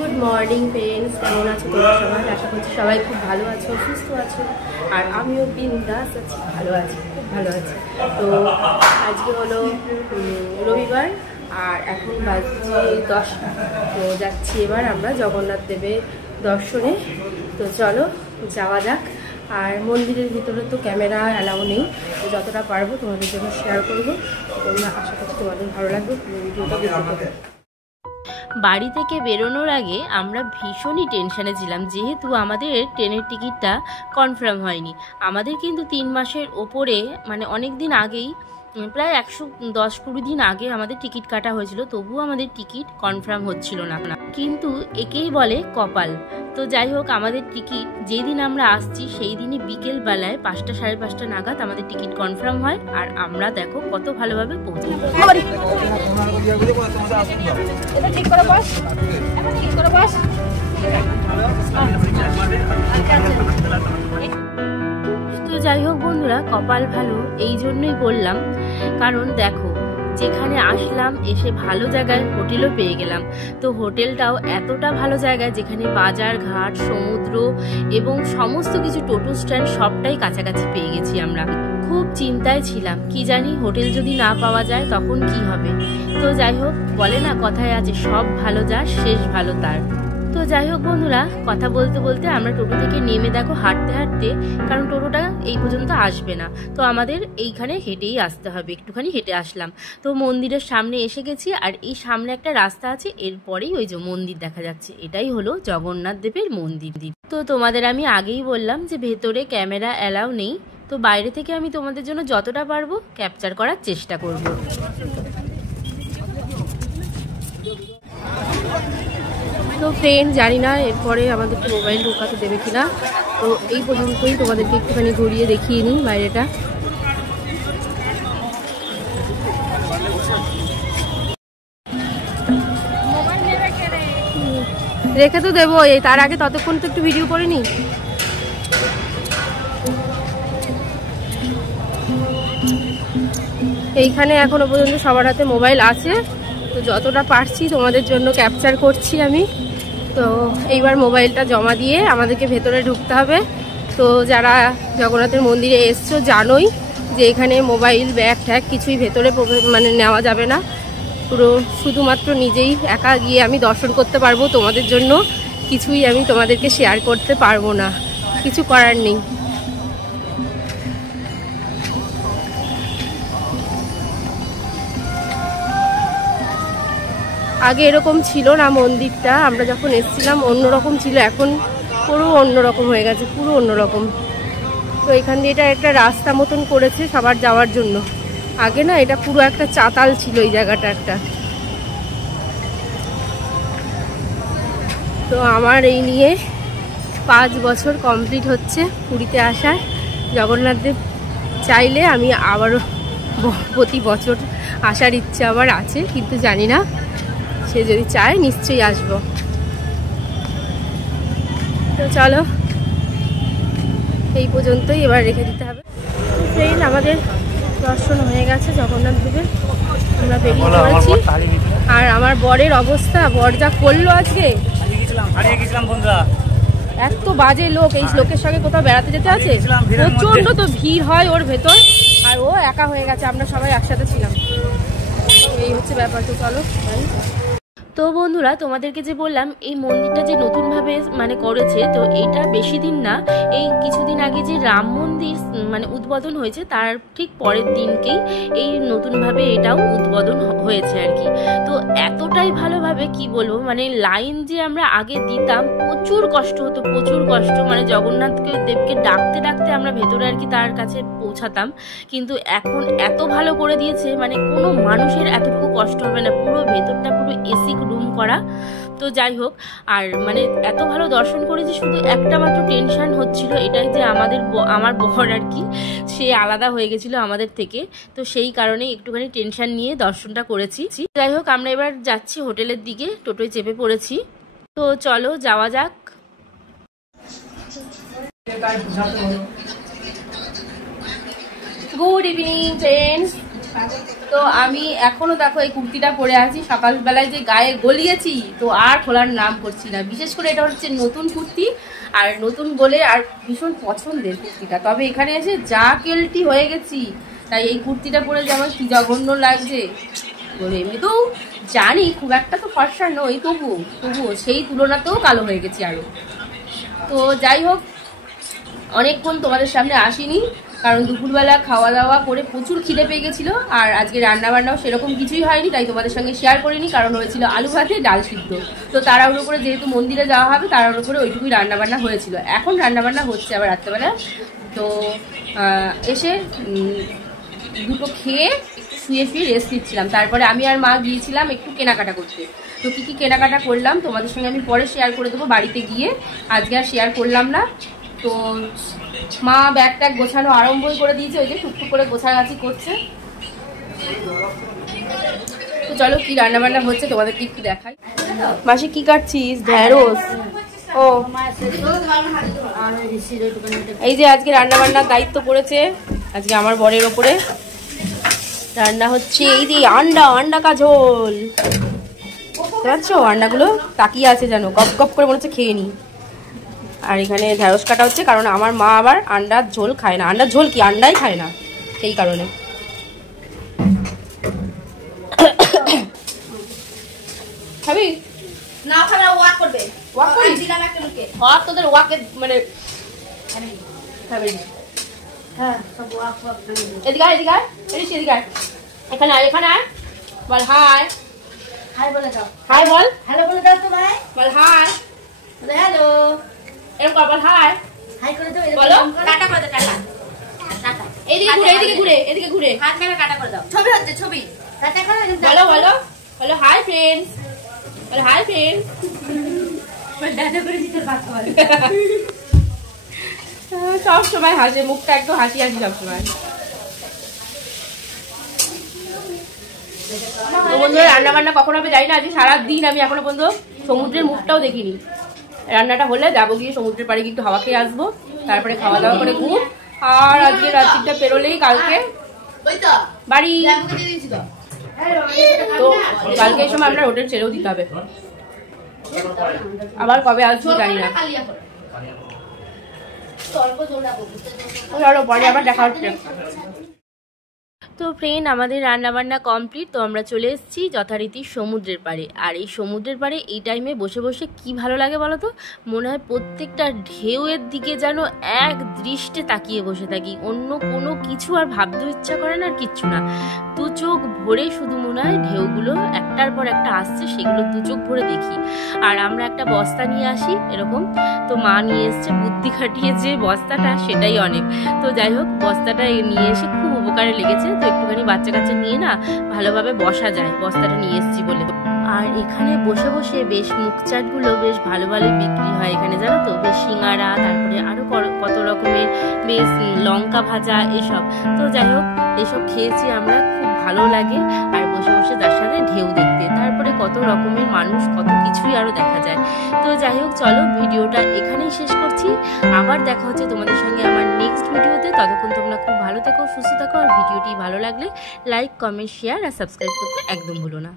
Good morning friends, কেমন আছো তোমরা সবাই? আশা করছি সবাই খুব ভালো আছো, সুস্থ আছো। আর আমিও বিন্দাস আছি, ভালো আছি, খুব ভালো আছি। তো আজকে হলো রবিবার আর এখন বাজছে 10টা। তো যাচ্ছি এবার আমরা জগন্নাথ দেবের দর্শনে। তো চলো যাওয়া যাক। আর মন্দিরের ভিতরে তো ক্যামেরা অ্যালাউ নেই, তো যতটা পারবো তোমাদের জন্য শেয়ার করবো। তোমরা আশা করছি তোমাদের ভালো লাগবে, ভিডিওটা দেখতে পাবে। বাড়ি থেকে বেরোনোর আগে আমরা ভীষণই টেনশনে ছিলাম, যেহেতু আমাদের ট্রেনের টিকিটটা কনফার্ম হয়নি। আমাদের কিন্তু 3 মাসের ওপরে, মানে অনেক দিন আগেই, প্রায় 110-20 দিন আগে আমাদের টিকিট কাটা হয়েছিল, তবুও আমাদের টিকিট কনফার্ম হচ্ছিল না। কিন্তু একেই বলে কপাল। তো যাই হোক, আমাদের টিকিট যেই দিন আমরা আসছি সেই দিনই বিকেলবেলায় 5টা 5:30 নাগাদ আমাদের টিকিট কনফার্ম হয়। আর আমরা দেখো কত ভালোভাবে পৌঁছাই। তো যাই হোক বন্ধুরা, কপাল ভালো এই জন্যই বললাম, কারণ দেখো যেখানে আসলাম এসে ভালো জায়গায় হোটেলও পেয়ে গেলাম। তো হোটেলটাও এতটা ভালো জায়গায়, যেখানে বাজার ঘাট, সমুদ্র এবং সমস্ত কিছু, টোটো স্ট্যান্ড সবটাই কাছাকাছি পেয়ে গেছি আমরা। খুব চিন্তায় ছিলাম, কি জানি হোটেল যদি না পাওয়া যায় তখন কি হবে। তো যাই হোক, বলে না কথায় আছে, সব ভালো যার শেষ ভালো তার। তো যাই হোক বন্ধুরা, কথা বলতে বলতে আমরা টোটো থেকে নেমে দেখো হাঁটতে হাঁটতে, কারণ টোটোটা এই পর্যন্ত আসবে না, তো আমাদের এইখানে হেঁটেই আসতে হবে। একটুখানি হেঁটে আসলাম, তো মন্দিরের সামনে এসে গেছি। আর এই সামনে একটা রাস্তা আছে, এরপরেই ওই যে মন্দির দেখা যাচ্ছে, এটাই হলো জগন্নাথ দেবের মন্দির। তো তোমাদের আমি আগেই বললাম যে ভেতরে ক্যামেরা অ্যালাউ নেই, তো বাইরে থেকে আমি তোমাদের জন্য যতটা পারবো ক্যাপচার করার চেষ্টা করব। তো ফ্রেন্ড, জানি না এরপরে আমাদেরকে মোবাইল ঢোকাতে দেবে কিনা, তো এই পর্যন্তই তোমাদেরকে একটুখানি ঘুরিয়ে দেখিয়ে নিই বাইরেটা। রেখে তো দেবো, এই তার আগে ততক্ষণ তো একটু ভিডিও করে নিই। এইখানে এখনো পর্যন্ত সবার হাতে মোবাইল আছে, তো যতটা পারছি তোমাদের জন্য ক্যাপচার করছি আমি। তো এইবার মোবাইলটা জমা দিয়ে আমাদেরকে ভেতরে ঢুকতে হবে। তো যারা জগন্নাথের মন্দিরে এসছো জানোই যে এখানে মোবাইল, ব্যাগ ট্যাগ কিছুই ভেতরে মানে নেওয়া যাবে না। পুরো শুধুমাত্র নিজেই একা গিয়ে আমি দর্শন করতে পারবো, তোমাদের জন্য কিছুই আমি তোমাদেরকে শেয়ার করতে পারবো না, কিছু করার নেই। আগে এরকম ছিল না মন্দিরটা, আমরা যখন এসেছিলাম অন্যরকম ছিল, এখন পুরো অন্যরকম হয়ে গেছে, পুরো অন্যরকম। তো এখান দিয়ে এটা একটা রাস্তা মতন করেছে সবার যাওয়ার জন্য। আগে না এটা পুরো একটা চাতাল ছিল এই জায়গাটা একটা। তো আমার এই নিয়ে 5 বছর কমপ্লিট হচ্ছে পুরীতে আসার। জগন্নাথ দেব চাইলে আমি আবারও প্রতি বছর আসার ইচ্ছা আবার আছে, কিন্তু জানি না, সে যদি চায় নিশ্চয়ই আসবো। তো চলো এই পর্যন্তই এবার রেখে দিতে হবে। ট্রেন আমাদের দর্শন হয়ে গেছে জগন্নাথ দেবের, আমরা বেরিয়ে পড়েছি। আর আমার বরের অবস্থা, বর যা করলো আজকে, এত বাজে লোক, এই লোকের সঙ্গে কোথাও বেড়াতে যেতে আছে, প্রচন্ড তো ভিড় হয় ওর ভেতর, আর ও একা হয়ে গেছে, আমরা সবাই একসাথে ছিলাম। এই হচ্ছে ব্যাপার। তো চলো। তো বন্ধুরা, তোমাদেরকে যে বললাম এই মন্দিরটা যে নতুনভাবে মানে করেছে, তো এটা বেশি দিন না, এই কিছুদিন আগে যে রাম মন্দির মানে উদ্বোধন হয়েছে তার ঠিক পরের দিনকেই এই নতুনভাবে এটাও উদ্বোধন হয়েছে আর কি। তো এতটাই ভালোভাবে কি বলবো, মানে লাইন যে আমরা আগে দিতাম, প্রচুর কষ্ট হতো, প্রচুর কষ্ট, মানে জগন্নাথকে দেবকে ডাকতে ডাকতে আমরা ভেতরে আর কি তার কাছে পৌঁছাতাম। কিন্তু এখন এত ভালো করে দিয়েছে, মানে কোনো মানুষের এতটুকু কষ্ট হবে না, পুরো ভেতরটা পুরো এসি রুম করা। তো যাই হোক, আর মানে এত ভালো দর্শন করেছি, শুধু একটা মাত্র টেনশন হচ্ছিল, এটাই যে আমার বর আর কি, সে আলাদা হয়ে গেছিল আমাদের থেকে, তো সেই কারণে একটুখানি টেনশন নিয়ে দর্শনটা করেছি। যাই হোক, আমরা এবার যাচ্ছি হোটেলের দিকে, টোটোয় চেপে পড়েছি। তো চলো যাওয়া যাক। গুড ইভিনিং ফ্রেন্ডস, তো আমি এখনো দেখো এই কুর্তিটা পরে আছি, সকালবেলায় যে গায়ে গলিয়েছি তো আর খোলার নাম করছি না। বিশেষ করে এটা হচ্ছে নতুন কুর্তি, আর নতুন বলে আর ভীষণ পছন্দের কুর্তিটা। তবে এখানে এসে যা কেলটি হয়ে গেছি, তাই এই কুর্তিটা পরে যে আমার কি জঘন্য লাগছে বলে। এমনিতেও জানি খুব একটা তো ফর্সা নই, তবুও সেই তুলনাতেও কালো হয়ে গেছি আরও। তো যাই হোক, অনেকক্ষণ তোমাদের সামনে আসিনি, কারণ দুপুরবেলা খাওয়া দাওয়া করে প্রচুর খিদে পেয়ে গেছিলো। আর আজকে রান্নাবান্নাও সেরকম কিছুই হয়নি, তাই তোমাদের সঙ্গে শেয়ার করিনি, কারণ হয়েছিল আলু ভাতে ডাল সিদ্ধ। তো তাড়াহুড়ো করে যেহেতু মন্দিরে যাওয়া হবে, তাড়াহুড়ো করে ওইটুকুই রান্নাবান্না হয়েছিল। এখন রান্নাবান্না হচ্ছে আবার রাত্রেবেলা। তো এসে দুটো খেয়ে শুয়ে রেস্ট নিচ্ছিলাম। তারপরে আমি আর মা গিয়েছিলাম একটু কেনাকাটা করতে। তো কী কী কেনাকাটা করলাম তোমাদের সঙ্গে আমি পরে শেয়ার করে দেবো বাড়িতে গিয়ে, আজকে আর শেয়ার করলাম না। তো মা ব্যাগ ট্যাগ গোছানো আরম্ভই করে দিয়েছে, ওই যে টুকটুক করে গোছাগাছি করছে। তো চলো কি রান্নাবান্না হচ্ছে তোমাদেরকে একটু দেখাই। মাসি কি কাটছিস? ঢেঁড়স। ও এই যে আজকে রান্নাবান্নার দায়িত্ব পড়েছে আজকে আমার বরের ওপরে। রান্না হচ্ছে এই যে আন্ডা কাঝোল, বুঝতে পারছো? আন্ডাগুলো তাকিয়ে আছে যেন, গপ গপ করে মনে হচ্ছে খেয়ে নি। আর এখানে ঢেঁড়স কাটা হচ্ছে, কারণ আমার মা আবার আন্ডার ঝোল খায় না। আন্ডার ঝোল কি, আন্ডাই খায় না, সেই কারণে। খাবি না? খাবে ওয়াক করবে, ওয়াক করে দিলাম একটা লোকে। ওয়াক তোদের ওয়াকে মানে খাবে। হ্যাঁ সব ওয়াক ওয়াক। এদিকে এদিকে এখানে আয় বল হাই। হাই বলে দাও, হাই বল, হ্যালো বলে দাও তো ভাই, বল হাই, বলে হ্যালো। এরকম কর, বল হাই, হাই করে দাও, বলো টাটা করে দাও, টাটা টাটা। এদিকে ঘুরে হাত মেরে টাটা করে দাও। ছবি হচ্ছে, ছবি টাটা করো। বলো হাই ফ্রেন্ডস, বলো হাই ফ্রেন্ডস। বল টাটা করে দিতে বাদ বল। সব সময় হাসে, মুখটা একদম হাসি সব সময়। তো বন্ধুরা রান্না বান্না কখন হবে জানি না, আজকে সারাদিন আমি এখনো পর্যন্ত সমুদ্রের মুখটাও দেখিনি। রান্নাটা হলে যাবো গিয়ে সমুদ্রের পাড়ে একটু হাওয়া খেয়ে আসবো, তারপরে খাওয়া দাওয়া করে ঘুম। আর আজকে রাত্রিটা পেরোলেই কালকে বাড়ি। তো কালকে এই সময় আমরা হোটেল ছেড়েও দিতে হবে, আবার কবে আসবো জানি না। পরে আবার দেখা হচ্ছে। তো ফ্রেন্ড, আমাদের রান্নাবান্না কমপ্লিট। তো আমরা চলে এসেছি যথারীতি সমুদ্রের পাড়ে। আর এই সমুদ্রের পাড়ে এই টাইমে বসে বসে কি ভালো লাগে বলো তো? মনে হয় প্রত্যেকটা ঢেউয়ের দিকে যেন এক দৃষ্টে তাকিয়ে বসে থাকি, অন্য কোনো কিছু আর ভাবতে ইচ্ছা করে না, আর কিচ্ছু না। দু চোখ ভরে শুধু মনে হয় ঢেউগুলো একটার পর একটা আসছে, সেগুলো দু চোখ ভরে দেখি। আর আমরা একটা বস্তা নিয়ে আসি এরকম, তো মা নিয়ে এসছে বুদ্ধি খাটিয়ে যে বস্তাটা, সেটাই অনেক। তো যাই হোক, বস্তাটা নিয়ে এসে খুব উপকারে লেগেছে। তো একটুখানি বাচ্চা কাচ্চা নিয়ে না ভালোভাবে বসা যায়, বস্তাটা নিয়ে এসেছি বলে। আর এখানে বসে বসে বেশ মুখচাটগুলো বেশ ভালো বিক্রি হয় এখানে, জানো তো? বেশ সিঙ্গারা, তারপরে আরো কত রকমের বেশ লঙ্কা ভাজা এসব। তো যাই হোক, এসব খেয়েছি আমরা, খুব ভালো লাগে। আর বসে বসে তার সাথে ঢেউ দেখতে, তারপরে কত রকমের মানুষ, কত কিছুই আরো দেখা যায়। তো যাই হোক, চলো ভিডিওটা এখানেই শেষ করছি। আবার দেখা হচ্ছে তোমাদের সঙ্গে আমার নেক্সট ভিডিওতে। ততক্ষণ তোমরা খুব ভালো থেকো, সুস্থ থাকো। আর ভিডিওটি ভালো লাগলে লাইক, কমেন্ট, শেয়ার আর সাবস্ক্রাইব করতে একদম ভুলো না।